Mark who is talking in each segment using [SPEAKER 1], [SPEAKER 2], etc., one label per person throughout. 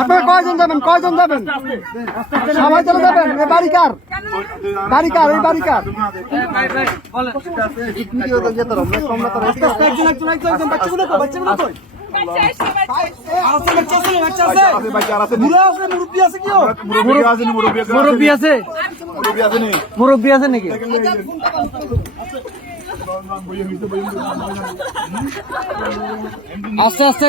[SPEAKER 1] আপনারা কয়জন যাবেন? কয়জন যাবেন? সবাই চলে যাবেন? এই বাড়ি কার? বাড়ি কার? এই বাড়ি কার?
[SPEAKER 2] মুরব্বী আছে
[SPEAKER 1] নাকি? আস্তে আস্তে।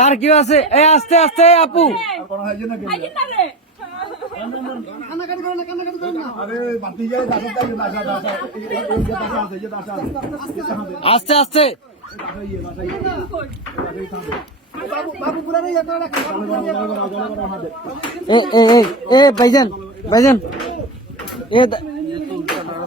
[SPEAKER 1] আর কেউ আছে? এই আস্তে আস্তে আপু। আস্তে আস্তে। এ এ এ এ, ভাইজান এ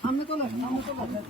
[SPEAKER 1] 他们过来，他们过来的。